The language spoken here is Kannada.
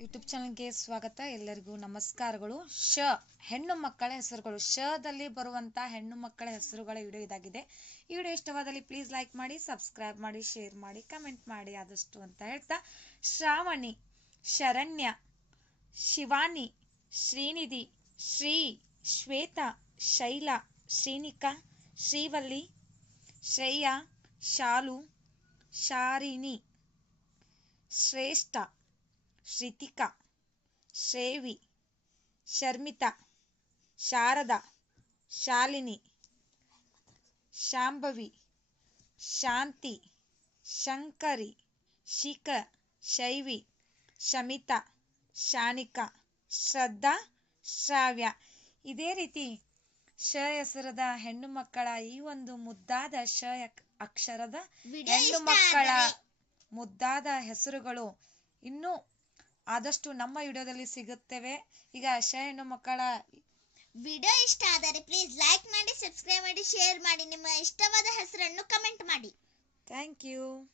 ಯೂಟ್ಯೂಬ್ ಚಾನಲ್ಗೆ ಸ್ವಾಗತ. ಎಲ್ಲರಿಗೂ ನಮಸ್ಕಾರಗಳು. ಶ, ಹೆಣ್ಣು ಮಕ್ಕಳ ಹೆಸರುಗಳು. ಶದಲ್ಲಿ ಬರುವಂತ ಹೆಣ್ಣು ಮಕ್ಕಳ ಹೆಸರುಗಳ ವಿಡಿಯೋ ಇದಾಗಿದೆ. ಈ ವಿಡಿಯೋ ಇಷ್ಟವಾದಲ್ಲಿ ಪ್ಲೀಸ್ ಲೈಕ್ ಮಾಡಿ ಸಬ್ಸ್ಕ್ರೈಬ್ ಮಾಡಿ ಶೇರ್ ಮಾಡಿ ಕಮೆಂಟ್ ಮಾಡಿ ಆದಷ್ಟು ಅಂತ ಹೇಳ್ತಾ. ಶ್ರಾವಣಿ, ಶರಣ್ಯ, ಶಿವಾನಿ, ಶ್ರೀನಿಧಿ, ಶ್ರೀ, ಶ್ವೇತಾ, ಶೈಲಾ, ಶ್ರೀನಿಕಾ, ಶ್ರೀವಲ್ಲಿ, ಶ್ರೇಯಾ, ಶಾಲು, ಶಾರಿಣಿ, ಶ್ರೇಷ್ಠ. ಶ್ರಿತಿಕಾ ಶ್ರೇವಿ ಶರ್ಮಿತಾ ಶಾರದಾ ಶಾಲಿನಿ ಶಾಂಭವಿ ಶಾಂತಿ ಶಂಕರಿ ಶಿಕ ಶೈವಿ ಶಮಿತಾ ಶಾನಿಕಾ ಶ್ರದ್ಧಾ ಶ್ರಾವ್ಯ. ಇದೇ ರೀತಿ ಶ ಹೆಸರದ ಹೆಣ್ಣು ಮಕ್ಕಳ ಈ ಒಂದು ಮುದ್ದಾದ ಶ ಅಕ್ಷರದ ಹೆಣ್ಣು ಮಕ್ಕಳ ಮುದ್ದಾದ ಹೆಸರುಗಳು ಇನ್ನೂ ಆದಷ್ಟು ನಮ್ಮ ವಿಡಿಯೋದಲ್ಲಿ ಸಿಗುತ್ತೇವೆ. ಈಗ ಶ ಹೆಣ್ಣು ಮಕ್ಕಳ ವಿಡಿಯೋ ಇಷ್ಟ ಆದರೆ ಪ್ಲೀಸ್ ಲೈಕ್ ಮಾಡಿ ಸಬ್ಸ್ಕ್ರೈಬ್ ಮಾಡಿ ಶೇರ್ ಮಾಡಿ. ನಿಮ್ಮ ಇಷ್ಟವಾದ ಹೆಸರನ್ನು ಕಮೆಂಟ್ ಮಾಡಿ. Thank you